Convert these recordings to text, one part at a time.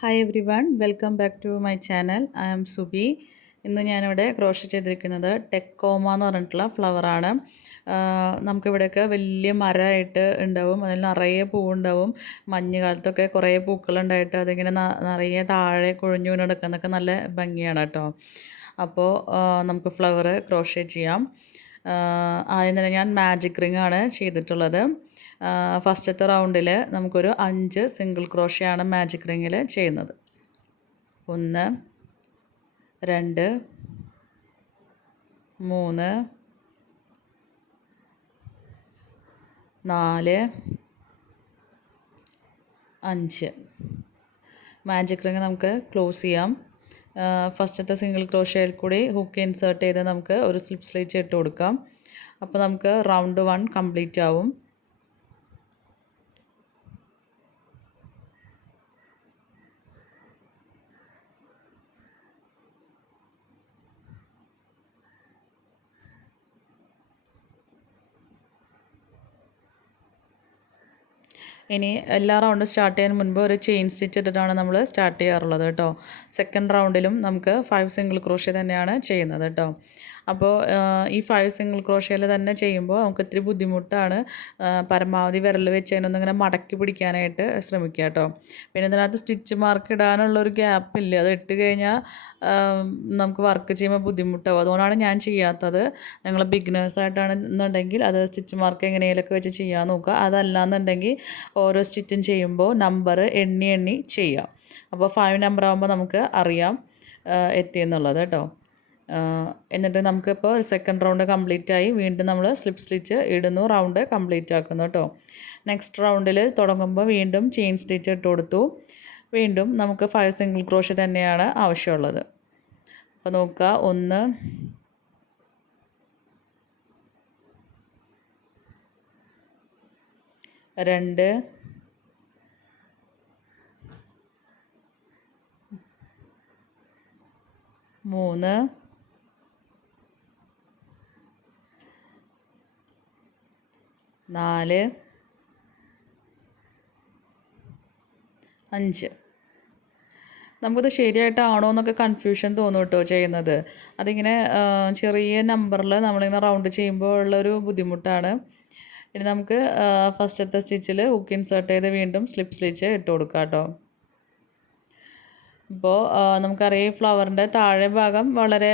Hi everyone, welcome back to my channel. I am Subi. ഇന്ന് ഞാനിവിടെ crochet ചെയ്തിരിക്കുന്നത് Tecoma എന്ന് പറഞ്ഞിട്ടുള്ള ഫ്ലവറാണ്. നമുക്കിവിടെയൊക്കെ വലിയ മരമായിട്ട് ഉണ്ടാവും, അതിൽ നിറയെ പൂവുണ്ടാവും. മഞ്ഞ് കാലത്തൊക്കെ കുറേ പൂക്കളുണ്ടായിട്ട് അതിങ്ങനെ നിറയെ താഴെ കുഴഞ്ഞു വീണ് കിടക്കുന്നതൊക്കെ നല്ല ഭംഗിയാണ് കേട്ടോ. അപ്പോൾ നമുക്ക് ഫ്ലവർ ക്രോഷറ്റ് ചെയ്യാം. ആദ്യം തന്നെ ഞാൻ മാജിക് റിംഗ് ആണ് ചെയ്തിട്ടുള്ളത്. ഫസ്റ്റത്തെ റൗണ്ടിൽ നമുക്കൊരു 5 സിംഗിൾ ക്രോഷയാണ് മാജിക് റിങ്ങിൽ ചെയ്യുന്നത്. 1 2 3 4 5. മാജിക് റിങ് നമുക്ക് ക്ലോസ് ചെയ്യാം. ഫസ്റ്റത്തെ സിംഗിൾ ക്രോഷയിൽ കൂടി ഹുക്ക് ഇൻസേർട്ട് ചെയ്ത് നമുക്ക് ഒരു സ്ലിപ്പ് സ്ലിച്ച് ഇട്ട് കൊടുക്കാം. അപ്പോൾ നമുക്ക് റൗണ്ട് 1 കംപ്ലീറ്റ് ആവും. ഇനി എല്ലാ റൗണ്ടും സ്റ്റാർട്ട് ചെയ്യാൻ മുൻപ് ഒരു ചെയിൻ സ്റ്റിച്ച് ഇട്ടിട്ടാണ് നമ്മൾ സ്റ്റാർട്ട് ചെയ്യാറുള്ളത് കേട്ടോ. സെക്കൻഡ് റൗണ്ടിലും നമുക്ക് 5 സിംഗിൾ ക്രോഷ്യ തന്നെയാണ് ചെയ്യുന്നത് കേട്ടോ. അപ്പോൾ ഈ 5 സിംഗിൾ ക്രോഷ്യയിൽ തന്നെ ചെയ്യുമ്പോൾ നമുക്ക് ഇത്തിരി ബുദ്ധിമുട്ടാണ്. പരമാവധി വിരൽ വെച്ച് അതിനൊന്നിങ്ങനെ മടക്കി പിടിക്കാനായിട്ട് ശ്രമിക്കുക കേട്ടോ. പിന്നെ ഇതിനകത്ത് സ്റ്റിച്ച് മാർക്ക് ഇടാനുള്ളൊരു ഗ്യാപ്പില്ല, അത് ഇട്ട് കഴിഞ്ഞാൽ നമുക്ക് വർക്ക് ചെയ്യുമ്പോൾ ബുദ്ധിമുട്ടാവും. അതുകൊണ്ടാണ് ഞാൻ ചെയ്യാത്തത്. നിങ്ങൾ ബിഗിനേഴ്സായിട്ടാണെന്നുണ്ടെങ്കിൽ അത് സ്റ്റിച്ച് മാർക്ക് എങ്ങനെയൊക്കെ വെച്ച് ചെയ്യാൻ നോക്കുക. അതല്ലാന്നുണ്ടെങ്കിൽ ഓരോ സ്റ്റിച്ചും ചെയ്യുമ്പോൾ നമ്പർ എണ്ണി എണ്ണി ചെയ്യാം. അപ്പോൾ 5 നമ്പർ ആകുമ്പോൾ നമുക്ക് അറിയാം എത്തിയെന്നുള്ളത് കേട്ടോ. എന്നിട്ട് നമുക്കിപ്പോൾ സെക്കൻഡ് റൗണ്ട് കംപ്ലീറ്റ് ആയി. വീണ്ടും നമ്മൾ സ്ലിപ്പ് സ്റ്റിച്ച് ഇടുന്നു, റൗണ്ട് കംപ്ലീറ്റ് ആക്കുന്നു കേട്ടോ. നെക്സ്റ്റ് റൗണ്ടിൽ തുടങ്ങുമ്പോൾ വീണ്ടും ചെയിൻ സ്റ്റിച്ച് ഇട്ട് കൊടുത്തു. വീണ്ടും നമുക്ക് 5 സിംഗിൾ ക്രോഷ്യ തന്നെയാണ് ആവശ്യമുള്ളത്. അപ്പോൾ നോക്കുക, 1 2 3 4 5. നമുക്കത് ശരിയായിട്ടാണോ എന്നൊക്കെ കൺഫ്യൂഷൻ തോന്നും കേട്ടോ ചെയ്യുന്നത്. അതിങ്ങനെ ചെറിയ നമ്പറിൽ നമ്മളിങ്ങനെ റൗണ്ട് ചെയ്യുമ്പോൾ ഉള്ളൊരു ബുദ്ധിമുട്ടാണ്. ഇനി നമുക്ക് ഫസ്റ്റത്തെ സ്റ്റിച്ചിൽ ഹുക്ക് ഇൻസേർട്ട് ചെയ്ത് വീണ്ടും സ്ലിപ്പ് സ്റ്റിച്ച് ഇട്ട് കൊടുക്കാം കേട്ടോ. ഇപ്പോൾ നമുക്കറിയാം ഫ്ലവറിൻ്റെ താഴെ ഭാഗം വളരെ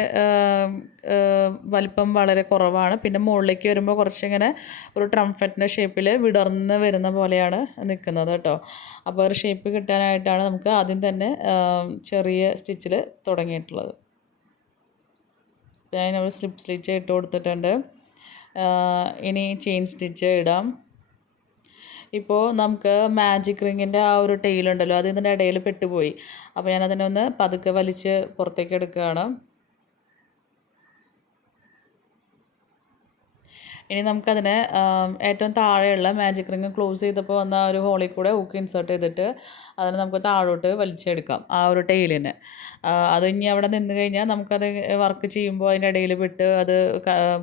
വലിപ്പം വളരെ കുറവാണ്. പിന്നെ മുകളിലേക്ക് വരുമ്പോൾ കുറച്ചിങ്ങനെ ഒരു ട്രംഫറ്റിൻ്റെ ഷേപ്പിൽ വിടർന്ന് വരുന്ന പോലെയാണ് നിൽക്കുന്നത് കേട്ടോ. അപ്പോൾ ഒരു ഷേപ്പ് കിട്ടാനായിട്ടാണ് നമുക്ക് ആദ്യം തന്നെ ചെറിയ സ്റ്റിച്ചിൽ തുടങ്ങിയിട്ടുള്ളത്. ഞാനൊരു സ്ലിപ്പ് സ്റ്റിച്ച് ഇട്ട് കൊടുത്തിട്ടുണ്ട്. ഇനി ചെയിൻ സ്റ്റിച്ച് ഇടാം. ഇപ്പോൾ നമുക്ക് മാജിക് റിങ്ങിൻ്റെ ആ ഒരു ടെയിലുണ്ടല്ലോ, അത് ഇതിൻ്റെ ഇടയിൽ പെട്ടുപോയി. അപ്പോൾ ഞാനതിനെ ഒന്ന് പതുക്കെ വലിച്ച് പുറത്തേക്ക് എടുക്കുകയാണ്. ഇനി നമുക്കതിനെ ഏറ്റവും താഴെയുള്ള മാജിക് റിങ് ക്ലോസ് ചെയ്തപ്പോൾ വന്ന ആ ഒരു ഹോളിൽ കൂടെ ഹുക്ക് ഇൻസേർട്ട് ചെയ്തിട്ട് അതിനെ നമുക്ക് താഴോട്ട് വലിച്ചെടുക്കാം, ആ ഒരു ടെയിലിനെ. അത് ഇനി അവിടെ നിന്ന് കഴിഞ്ഞാൽ നമുക്കത് വർക്ക് ചെയ്യുമ്പോൾ അതിൻ്റെ ഇടയിൽ പെട്ട് അത്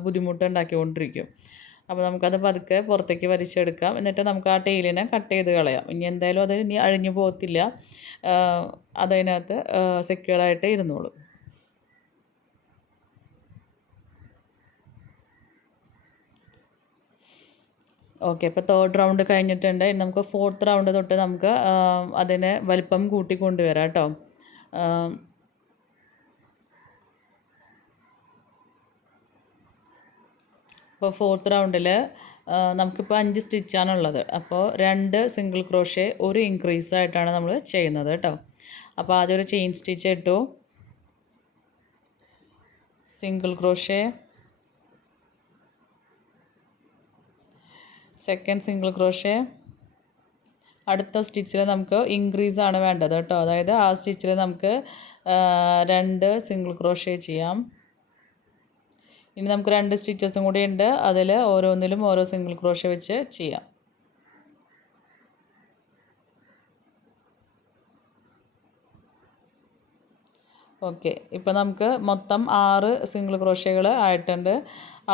ബുദ്ധിമുട്ടുണ്ടാക്കിക്കൊണ്ടിരിക്കും. അപ്പോൾ നമുക്കത് പതുക്കെ പുറത്തേക്ക് വലിച്ചെടുക്കാം. എന്നിട്ട് നമുക്ക് ആ ടെയിലിനെ കട്ട് ചെയ്ത് കളയാം. ഇനി എന്തായാലും അത് ഇനി അഴിഞ്ഞു പോകത്തില്ല, അതതിനകത്ത് സെക്യൂറായിട്ട് ഇരുന്നോളും. ഓക്കെ, അപ്പോൾ തേർഡ് റൗണ്ട് കഴിഞ്ഞിട്ടുണ്ട്. ഇനി നമുക്ക് ഫോർത്ത് റൗണ്ട് തൊട്ട് നമുക്ക് അതിനെ വലിപ്പം കൂട്ടി കൊണ്ടുവരാം കേട്ടോ. അപ്പോൾ ഫോർത്ത് റൗണ്ടിൽ നമുക്കിപ്പോൾ 5 സ്റ്റിച്ചാണുള്ളത്. അപ്പോൾ 2 സിംഗിൾ ക്രോഷ്യ, ഒരു ഇൻക്രീസ് ആയിട്ടാണ് നമ്മൾ ചെയ്യുന്നത് കേട്ടോ. അപ്പോൾ ആദ്യം ഒരു ചെയിൻ സ്റ്റിച്ച് ഇട്ടു, single crochet, second single crochet. അടുത്ത സ്റ്റിച്ചിൽ നമുക്ക് ഇൻക്രീസ് ആണ് വേണ്ടത് കേട്ടോ. അതായത് ആ സ്റ്റിച്ചിൽ നമുക്ക് 2 സിംഗിൾ ക്രോഷ്യ ചെയ്യാം. ഇനി നമുക്ക് 2 സ്റ്റിച്ചസും കൂടി ഉണ്ട്, അതിൽ ഓരോന്നിലും ഓരോ സിംഗിൾ ക്രോഷ്യ വെച്ച് ചെയ്യാം. ഓക്കെ, ഇപ്പോൾ നമുക്ക് മൊത്തം 6 സിംഗിൾ ക്രോഷ്യകൾ ആയിട്ടുണ്ട്.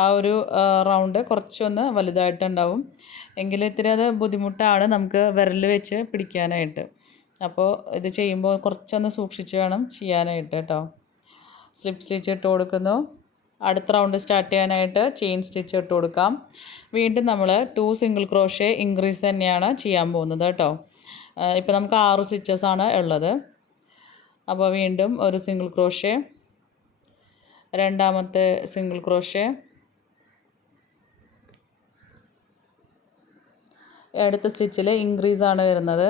ആ ഒരു റൗണ്ട് കുറച്ചൊന്ന് വലുതായിട്ടുണ്ടാവും, എങ്കിലും ഇത്തിരി അത് ബുദ്ധിമുട്ടാണ് നമുക്ക് വിരൽ വെച്ച് പിടിക്കാനായിട്ട്. അപ്പോൾ ഇത് ചെയ്യുമ്പോൾ കുറച്ചൊന്ന് സൂക്ഷിച്ച് വേണം ചെയ്യാനായിട്ട് കേട്ടോ. സ്ലിപ്പ് സ്റ്റിച്ച് ഇട്ട് കൊടുക്കുന്നു. അടുത്ത റൗണ്ട് സ്റ്റാർട്ട് ചെയ്യാനായിട്ട് ചെയിൻ സ്റ്റിച്ച് ഇട്ട് കൊടുക്കാം. വീണ്ടും നമ്മൾ 2 സിംഗിൾ ക്രോഷേ ഇൻക്രീസ് തന്നെയാണ് ചെയ്യാൻ പോകുന്നത് കേട്ടോ. ഇപ്പോൾ നമുക്ക് 6 സ്റ്റിച്ചസാണ് ഉള്ളത്. അപ്പോൾ വീണ്ടും ഒരു സിംഗിൾ ക്രോഷേ, രണ്ടാമത്തെ സിംഗിൾ ക്രോഷേ, അടുത്ത സ്റ്റിച്ചിൽ ഇൻക്രീസ് ആണ് വരുന്നത്.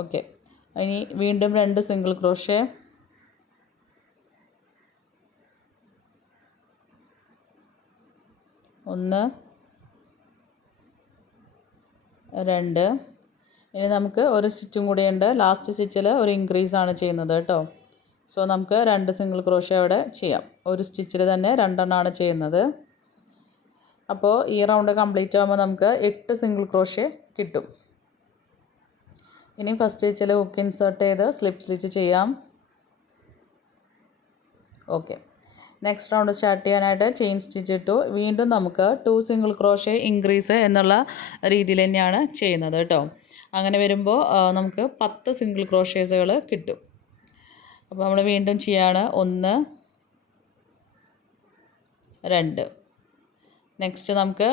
ഓക്കെ, ഇനി വീണ്ടും 2 സിംഗിൾ ക്രോഷേ, ഒന്ന്, രണ്ട്. ഇനി നമുക്ക് ഒരു സ്റ്റിച്ചും കൂടിയുണ്ട്. ലാസ്റ്റ് സ്റ്റിച്ചിൽ ഒരു ഇൻക്രീസ് ആണ് ചെയ്യുന്നത് കേട്ടോ. സോ നമുക്ക് 2 സിംഗിൾ ക്രോഷേ അവിടെ ചെയ്യാം. ഒരു സ്റ്റിച്ചിൽ തന്നെ 2 എണ്ണമാണ് ചെയ്യുന്നത്. അപ്പോൾ ഈ റൗണ്ട് കംപ്ലീറ്റ് ആകുമ്പോൾ നമുക്ക് 8 സിംഗിൾ ക്രോഷേ കിട്ടും. ഇനി ഫസ്റ്റ് സ്റ്റിച്ചിൽ ഹുക്ക് ഇൻസേർട്ട് ചെയ്ത് സ്ലിപ്പ് സ്റ്റിച്ച് ചെയ്യാം. ഓക്കെ, നെക്സ്റ്റ് റൗണ്ട് സ്റ്റാർട്ട് ചെയ്യാനായിട്ട് ചെയിൻ സ്റ്റിച്ച് ഇട്ടു. വീണ്ടും നമുക്ക് 2 സിംഗിൾ ക്രോഷേ ഇൻക്രീസ് എന്നുള്ള രീതിയിൽ തന്നെയാണ് ചെയ്യുന്നത് കേട്ടോ. അങ്ങനെ വരുമ്പോൾ നമുക്ക് 10 സിംഗിൾ ക്രോഷേസുകൾ കിട്ടും. അപ്പോൾ നമ്മൾ വീണ്ടും ചെയ്യാണ്. 1, 2. നെക്സ്റ്റ് നമുക്ക്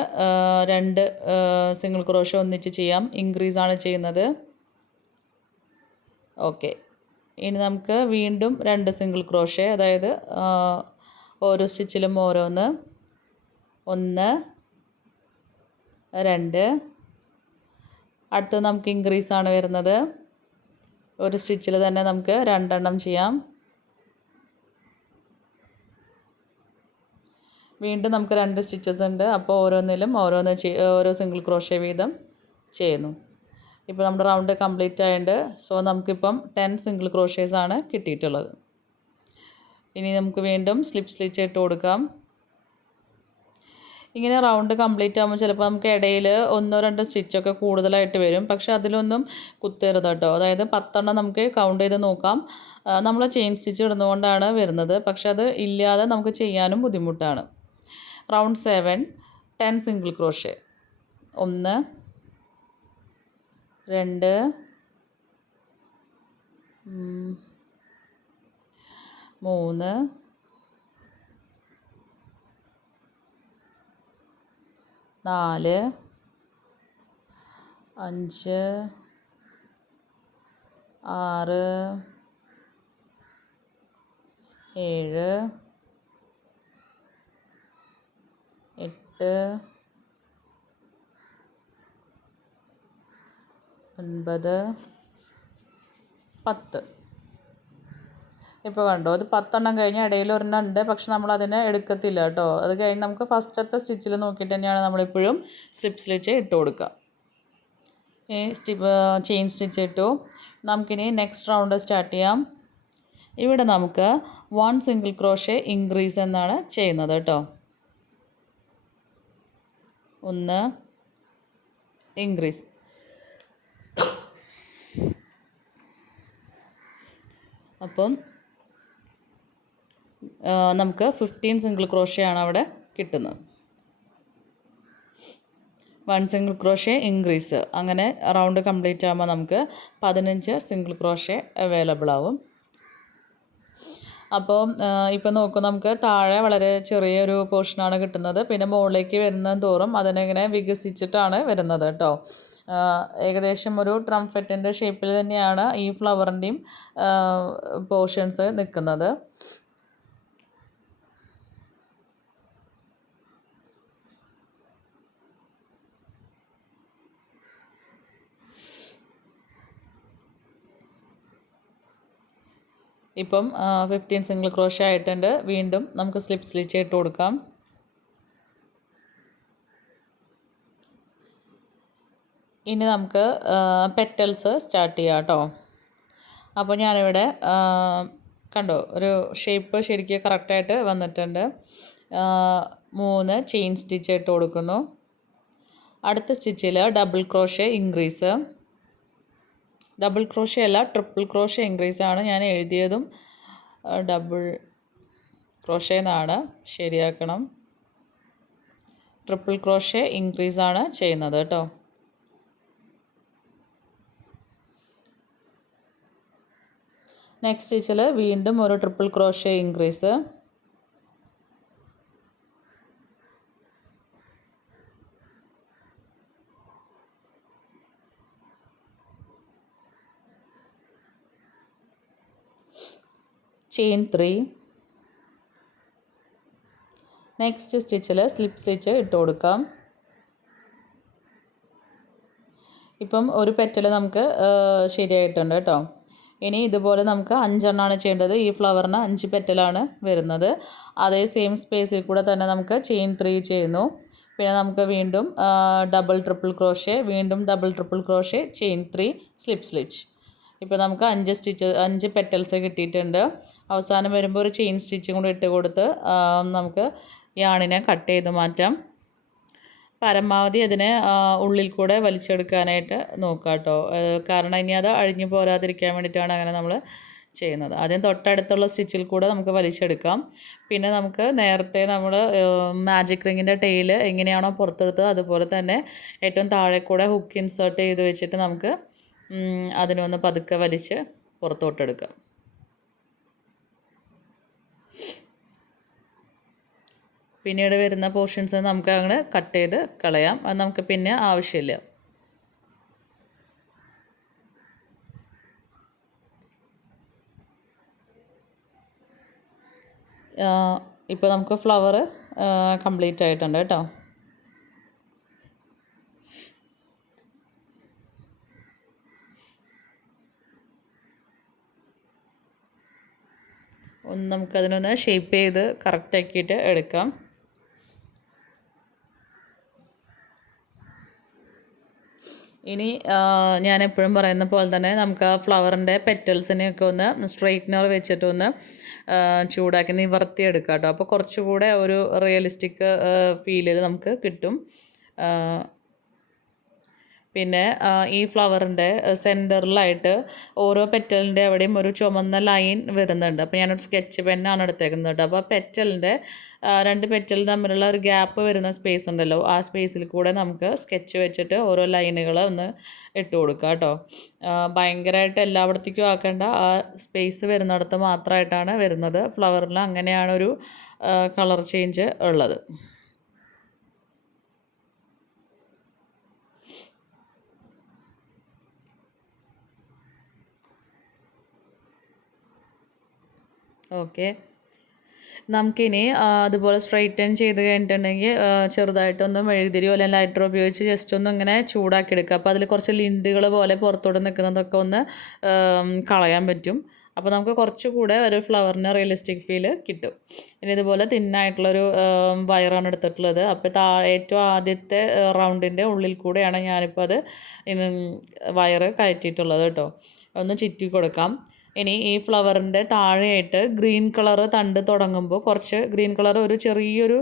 2 സിംഗിൾ ക്രോഷേ ഒന്നിച്ച് ചെയ്യാം. ഇൻക്രീസ് ആണ് ചെയ്യുന്നത്. ഓക്കെ, ഇനി നമുക്ക് വീണ്ടും 2 സിംഗിൾ ക്രോഷേ, അതായത് ഓരോ സ്റ്റിച്ചിലും ഓരോന്ന്. 1, 2. അടുത്തത് നമുക്ക് ഇൻക്രീസ് ആണ് വരുന്നത്. ഒരു സ്റ്റിച്ചിൽ തന്നെ നമുക്ക് 2 എണ്ണം ചെയ്യാം. വീണ്ടും നമുക്ക് 2 സ്റ്റിച്ചസ് ഉണ്ട്. അപ്പോൾ ഓരോന്നിലും ഓരോ സിംഗിൾ ക്രോഷേ വീതം ചെയ്യുന്നു. ഇപ്പോൾ നമ്മുടെ റൗണ്ട് കംപ്ലീറ്റ് ആയിട്ടുണ്ട്. സോ നമുക്കിപ്പം 10 സിംഗിൾ ക്രോഷേസ് ആണ് കിട്ടിയിട്ടുള്ളത്. ഇനി നമുക്ക് വീണ്ടും സ്ലിപ്പ് സ്റ്റിച്ച് ഇട്ട് കൊടുക്കാം. ഇങ്ങനെ റൗണ്ട് കംപ്ലീറ്റ് ആകുമ്പോൾ ചിലപ്പോൾ നമുക്ക് ഇടയിൽ 1-2 സ്റ്റിച്ചൊക്കെ കൂടുതലായിട്ട് വരും. പക്ഷേ അതിലൊന്നും കുത്തരുത് കേട്ടോ. അതായത് 10 എണ്ണം നമുക്ക് കൗണ്ട് ചെയ്ത് നോക്കാം. നമ്മൾ ചെയിൻ സ്റ്റിച്ച് ഇടുന്നതുകൊണ്ടാണ് വരുന്നത്. പക്ഷെ അത് ഇല്ലാതെ നമുക്ക് ചെയ്യാനും ബുദ്ധിമുട്ടാണ്. Round 7, 10 single crochet. 1, 2, 3, 4, 5, 6, 7, 8, 9, 10. ഇപ്പോൾ കണ്ടോ, അത് 10 എണ്ണം കഴിഞ്ഞ് ഇടയിൽ ഒരെണ്ണം ഉണ്ട്. പക്ഷെ നമ്മളതിനെ എടുക്കത്തില്ല കേട്ടോ. അത് കഴിഞ്ഞ് നമുക്ക് ഫസ്റ്റത്തെ സ്റ്റിച്ചിൽ നോക്കിയിട്ട് തന്നെയാണ് നമ്മളിപ്പോഴും സ്ലിപ്പ് സ്റ്റിച്ച് ഇട്ട് കൊടുക്കുക. ഈ ചെയിൻ സ്റ്റിച്ച് ഇട്ടു. നമുക്കിനി നെക്സ്റ്റ് റൗണ്ട് സ്റ്റാർട്ട് ചെയ്യാം. ഇവിടെ നമുക്ക് 1 സിംഗിൾ ക്രോഷേ ഇൻക്രീസ് എന്നാണ് ചെയ്യുന്നത് കേട്ടോ. 1 ഇൻക്രീസ്. അപ്പം നമുക്ക് 15 സിംഗിൾ ക്രോഷേ ആണ് അവിടെ കിട്ടുന്നത്. 1 സിംഗിൾ ക്രോഷേ ഇൻക്രീസ്. അങ്ങനെ റൗണ്ട് കംപ്ലീറ്റ് ആകുമ്പോൾ നമുക്ക് 15 സിംഗിൾ ക്രോഷേ അവൈലബിൾ ആവും. അപ്പോൾ ഇപ്പോൾ നോക്കും, നമുക്ക് താഴെ വളരെ ചെറിയൊരു പോർഷനാണ് കിട്ടുന്നത്. പിന്നെ മുകളിലേക്ക് വരുന്ന തോറും അതിനിങ്ങനെ വികസിച്ചിട്ടാണ് വരുന്നത് കേട്ടോ. ഏകദേശം ഒരു ട്രംഫെറ്റിൻ്റെ ഷേപ്പിൽ തന്നെയാണ് ഈ ഫ്ലവറിൻ്റെയും പോർഷൻസ് നിൽക്കുന്നത്. ഇപ്പം 15 സിംഗിൾ ക്രോഷേ ആയിട്ടുണ്ട്. വീണ്ടും നമുക്ക് സ്ലിപ്പ് സ്റ്റിച്ച് ഇട്ട് കൊടുക്കാം. ഇനി നമുക്ക് പെറ്റൽസ് സ്റ്റാർട്ട് ചെയ്യാം കേട്ടോ. അപ്പോൾ ഞാനിവിടെ കണ്ടോ, ഒരു ഷേപ്പ് ശരിക്കും കറക്റ്റായിട്ട് വന്നിട്ടുണ്ട്. 3 ചെയിൻ സ്റ്റിച്ച് ഇട്ട് കൊടുക്കുന്നു. അടുത്ത സ്റ്റിച്ചിൽ double crochet increase. Double crochet അല്ല, ട്രിപ്പിൾ ക്രോഷേ ഇൻക്രീസ് ആണ് ഞാൻ എഴുതിയതും ഡബിൾ ക്രോഷേന്നാണ് ശരിയാക്കണം. ട്രിപ്പിൾ ക്രോഷേ ഇൻക്രീസ് ആണ് ചെയ്യുന്നത് കേട്ടോ. നെക്സ്റ്റ് സ്റ്റിച്ചിൽ വീണ്ടും ഒരു triple crochet increase, chain 3. Next സ്റ്റിച്ചിൽ സ്ലിപ്പ് സ്റ്റിച്ച് ഇട്ട് കൊടുക്കാം. ഇപ്പം ഒരു പെറ്റൽ നമുക്ക് ശരിയായിട്ടുണ്ട് കേട്ടോ. ഇനി ഇതുപോലെ നമുക്ക് 5 എണ്ണമാണ് ചെയ്യേണ്ടത്. ഈ ഫ്ലവറിന് 5 പെറ്റലാണ് വരുന്നത്. അതേ സെയിം സ്പേസിൽ കൂടെ തന്നെ നമുക്ക് ചെയിൻ 3 ചെയ്യുന്നു. പിന്നെ നമുക്ക് വീണ്ടും ഡബിൾ ട്രിപ്പിൾ ക്രോഷേ, വീണ്ടും double triple crochet, chain 3, slip stitch. ഇപ്പോൾ നമുക്ക് 5 പെറ്റൽസ് കിട്ടിയിട്ടുണ്ട്. അവസാനം വരുമ്പോൾ ഒരു ചെയിൻ സ്റ്റിച്ചും കൂടി ഇട്ട് കൊടുത്ത് നമുക്ക് യാണിനെ കട്ട് ചെയ്ത് മാറ്റാം. പരമാവധി അതിനെ ഉള്ളിൽ കൂടെ വലിച്ചെടുക്കാനായിട്ട് നോക്കുക കേട്ടോ. കാരണം ഇനി അത് അഴിഞ്ഞു പോരാതിരിക്കാൻ വേണ്ടിയിട്ടാണ് അങ്ങനെ നമ്മൾ ചെയ്യുന്നത്. ആദ്യം തൊട്ടടുത്തുള്ള സ്റ്റിച്ചിൽ കൂടെ നമുക്ക് വലിച്ചെടുക്കാം. പിന്നെ നമുക്ക് നേരത്തെ നമ്മൾ മാജിക് റിങ്ങിൻ്റെ ടെയിൽ എങ്ങനെയാണോ പുറത്തെടുത്തത് അതുപോലെ തന്നെ ഏറ്റവും താഴെ കൂടെ ഹുക്ക് ഇൻസേർട്ട് ചെയ്ത് വെച്ചിട്ട് നമുക്ക് അതിനൊന്ന് പതുക്കെ വലിച്ച് പുറത്തോട്ടെടുക്കാം. പിന്നീട് വരുന്ന പോർഷൻസ് നമുക്ക് അങ്ങനെ കട്ട് ചെയ്ത് കളയാം. അത് നമുക്ക് പിന്നെ ആവശ്യമില്ല. ഇപ്പോൾ നമുക്ക് ഫ്ലവർ കംപ്ലീറ്റ് ആയിട്ടുണ്ട് കേട്ടോ. നമുക്കതിനൊന്ന് ഷേപ്പ് ചെയ്ത് കറക്റ്റാക്കിയിട്ട് എടുക്കാം. ഇനി ഞാൻ എപ്പോഴും പറയുന്ന പോലെ തന്നെ നമുക്ക് ആ ഫ്ലവറിൻ്റെ പെറ്റൽസിനെയൊക്കെ ഒന്ന് സ്ട്രെയിറ്റ്നർ വെച്ചിട്ടൊന്ന് ചൂടാക്കി നിവർത്തിയെടുക്കാം കേട്ടോ. അപ്പോൾ കുറച്ചുകൂടെ ഒരു റിയലിസ്റ്റിക് ഫീലിൽ നമുക്ക് കിട്ടും. പിന്നെ ഈ ഫ്ലവറിൻ്റെ സെൻറ്ററിലായിട്ട് ഓരോ പെറ്റലിൻ്റെ അവിടെയും ഒരു ചുമന്ന ലൈൻ വരുന്നുണ്ട്. അപ്പോൾ ഞാനൊരു സ്കെച്ച് പെന്നാണ് എടുത്തേക്കുന്നത് കേട്ടോ. അപ്പോൾ പെറ്റലിൻ്റെ 2 പെറ്റൽ തമ്മിലുള്ള ഒരു ഗ്യാപ്പ് വരുന്ന സ്പേസ് ഉണ്ടല്ലോ, ആ സ്പേസിൽ കൂടെ നമുക്ക് സ്കെച്ച് വെച്ചിട്ട് ഓരോ ലൈനുകൾ ഒന്ന് ഇട്ട് കൊടുക്കുക കേട്ടോ. ഭയങ്കരമായിട്ട് എല്ലായിടത്തേക്കും ആക്കേണ്ട, ആ സ്പേസ് വരുന്നിടത്ത് മാത്രമായിട്ടാണ് വരുന്നത്. ഫ്ലവറിൽ അങ്ങനെയാണ് ഒരു കളർ ചേഞ്ച് ഉള്ളത്. ഓക്കെ, നമുക്കിനി അതുപോലെ സ്ട്രൈറ്റൻ ചെയ്ത് കഴിഞ്ഞിട്ടുണ്ടെങ്കിൽ ചെറുതായിട്ടൊന്ന് മെഴുകുതിരിയോ അല്ലെങ്കിൽ ലൈറ്റർ ഉപയോഗിച്ച് ജസ്റ്റ് ഒന്ന് ഇങ്ങനെ ചൂടാക്കി എടുക്കുക. അപ്പോൾ അതിൽ കുറച്ച് ലിൻഡുകൾ പോലെ പുറത്തോട്ട് നിൽക്കുന്നതൊക്കെ ഒന്ന് കളയാൻ പറ്റും. അപ്പോൾ നമുക്ക് കുറച്ചുകൂടെ ഒരു ഫ്ലവറിന് റിയലിസ്റ്റിക് ഫീല് കിട്ടും. ഇനി ഇതുപോലെ തിന്നായിട്ടുള്ളൊരു വയറാണ് എടുത്തിട്ടുള്ളത്. അപ്പോൾ ഏറ്റവും ആദ്യത്തെ റൗണ്ടിൻ്റെ ഉള്ളിൽ കൂടെയാണ് ഞാനിപ്പോൾ അത് വയറ് കയറ്റിയിട്ടുള്ളത് കേട്ടോ. ഒന്ന് ചുറ്റി കൊടുക്കാം. ഇനി ഈ ഫ്ലവറിൻ്റെ താഴെയായിട്ട് ഗ്രീൻ കളറ് തണ്ട് തുടങ്ങുമ്പോൾ കുറച്ച് ഗ്രീൻ കളർ ഒരു ചെറിയൊരു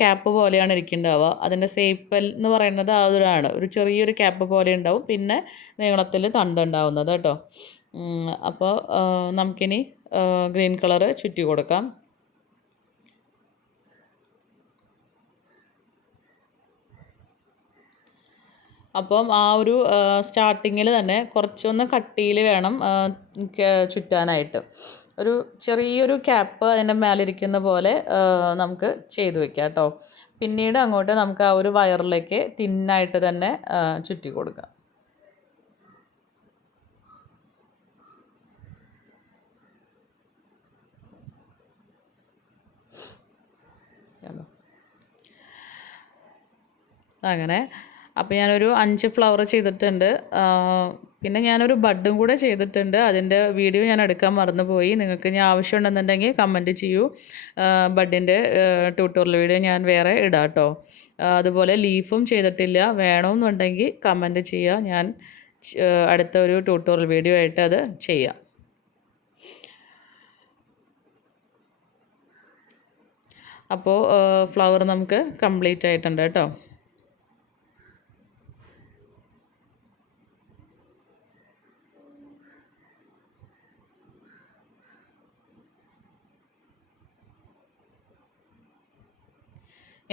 ക്യാപ്പ് പോലെയാണ് ഇരിക്കുന്നുണ്ടാവുക. അതിൻ്റെ സേപ്പൽ എന്ന് പറയുന്നത് അതാണ്, ഒരു ചെറിയൊരു ക്യാപ്പ് പോലെ ഉണ്ടാവും. പിന്നെ നീളത്തിൽ തണ്ട് ഉണ്ടാവുന്നത് കേട്ടോ. അപ്പോൾ നമുക്കിനി ഗ്രീൻ കളറ് ചുറ്റി കൊടുക്കാം. അപ്പം ആ ഒരു സ്റ്റാർട്ടിങ്ങിൽ തന്നെ കുറച്ചൊന്ന് കട്ടിയിൽ വേണം ചുറ്റാനായിട്ട്. ഒരു ചെറിയൊരു ക്യാപ്പ് അതിൻ്റെ മേലിരിക്കുന്ന പോലെ നമുക്ക് ചെയ്ത് വെക്കാം കേട്ടോ. പിന്നീട് അങ്ങോട്ട് നമുക്ക് ആ ഒരു വയറിലേക്ക് തിന്നായിട്ട് തന്നെ ചുറ്റി കൊടുക്കാം. അങ്ങനെ അപ്പോൾ ഞാനൊരു 5 ഫ്ലവർ ചെയ്തിട്ടുണ്ട്. പിന്നെ ഞാനൊരു ബഡും കൂടെ ചെയ്തിട്ടുണ്ട്. അതിൻ്റെ വീഡിയോ ഞാൻ എടുക്കാൻ മറന്നുപോയി. നിങ്ങൾക്ക് ഇനി ആവശ്യമുണ്ടെന്നുണ്ടെങ്കിൽ കമൻറ്റ് ചെയ്യൂ. ബഡിൻ്റെ ട്യൂട്ടോറിയൽ വീഡിയോ ഞാൻ വേറെ ഇടാം കേട്ടോ. അതുപോലെ ലീഫും ചെയ്തിട്ടില്ല. വേണമെന്നുണ്ടെങ്കിൽ കമൻറ്റ് ചെയ്യുക. ഞാൻ അടുത്ത ഒരു ട്യൂട്ടോറിയൽ വീഡിയോ ആയിട്ട് അത് ചെയ്യാം. അപ്പോൾ ഫ്ലവർ നമുക്ക് കംപ്ലീറ്റ് ആയിട്ടുണ്ട് കേട്ടോ.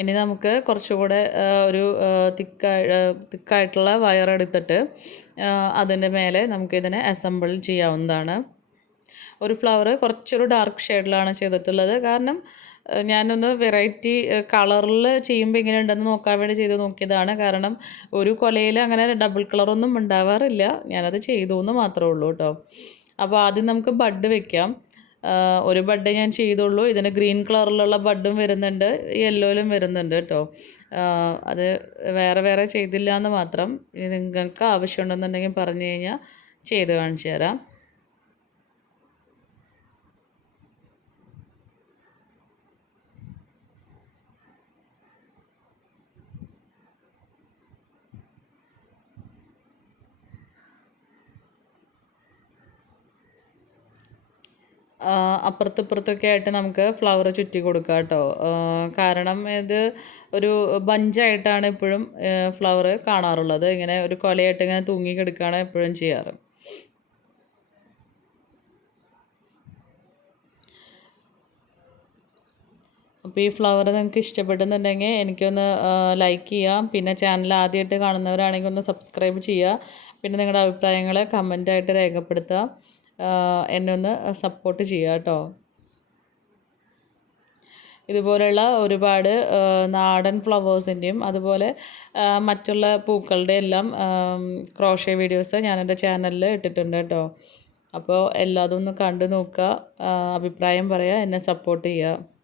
ഇനി നമുക്ക് കുറച്ചുകൂടെ ഒരു തിക്കായിട്ടുള്ള വയർ എടുത്തിട്ട് അതിൻ്റെ മേലെ നമുക്കിതിനെ അസംബിൾ ചെയ്യാവുന്നതാണ്. ഒരു ഫ്ലവർ കുറച്ചൊരു ഡാർക്ക് ഷെയ്ഡിലാണ് ചെയ്തിട്ടുള്ളത്. കാരണം ഞാനൊന്ന് വെറൈറ്റി കളറിൽ ചെയ്യുമ്പോൾ എങ്ങനെ ഉണ്ടെന്ന് നോക്കാൻ വേണ്ടി ചെയ്ത് നോക്കിയതാണ്. കാരണം ഒരു കൊലയിൽ അങ്ങനെ ഡബിൾ കളറൊന്നും ഉണ്ടാവാറില്ല. ഞാനത് ചെയ്തു എന്ന് മാത്രമേ ഉള്ളൂ കേട്ടോ. അപ്പോൾ ആദ്യം നമുക്ക് ബഡ് വെക്കാം. ഒരു ബഡ് ഞാൻ ചെയ്തുള്ളൂ. ഇതിന് ഗ്രീൻ കളറിലുള്ള ബഡും വരുന്നുണ്ട്, യെല്ലോയിലും വരുന്നുണ്ട് കേട്ടോ. അത് വേറെ വേറെ ചെയ്തില്ല എന്ന് മാത്രം. ഇനി നിങ്ങൾക്ക് ആവശ്യമുണ്ടെന്നുണ്ടെങ്കിൽ പറഞ്ഞു കഴിഞ്ഞാൽ ചെയ്ത് കാണിച്ചു തരാം. അപ്പുറത്തിപ്പുറത്തൊക്കെ ആയിട്ട് നമുക്ക് ഫ്ലവർ ചുറ്റി കൊടുക്കാം കേട്ടോ. കാരണം ഇത് ഒരു ബഞ്ചായിട്ടാണ് എപ്പോഴും ഫ്ലവർ കാണാറുള്ളത്. ഇങ്ങനെ ഒരു കൊലയായിട്ട് ഇങ്ങനെ തൂങ്ങി കിടക്കുകയാണ് എപ്പോഴും ചെയ്യാറ്. അപ്പോൾ ഈ ഫ്ലവർ നിങ്ങൾക്ക് ഇഷ്ടപ്പെടുന്നുണ്ടെങ്കിൽ എനിക്കൊന്ന് ലൈക്ക് ചെയ്യാം. പിന്നെ ചാനൽ ആദ്യമായിട്ട് കാണുന്നവരാണെങ്കിൽ ഒന്ന് സബ്സ്ക്രൈബ് ചെയ്യുക. പിന്നെ നിങ്ങളുടെ അഭിപ്രായങ്ങൾ കമൻ്റായിട്ട് രേഖപ്പെടുത്തുക. എന്നെ ഒന്ന് സപ്പോർട്ട് ചെയ്യുക കേട്ടോ. ഇതുപോലെയുള്ള ഒരുപാട് നാടൻ ഫ്ലവേഴ്സിൻ്റെയും അതുപോലെ മറ്റുള്ള പൂക്കളുടെ എല്ലാം ക്രോഷ്യ വീഡിയോസ് ഞാൻ എൻ്റെ ചാനലിൽ ഇട്ടിട്ടുണ്ട് കേട്ടോ. അപ്പോൾ എല്ലാതും ഒന്ന് കണ്ടു നോക്കുക, അഭിപ്രായം പറയുക, എന്നെ സപ്പോർട്ട് ചെയ്യുക.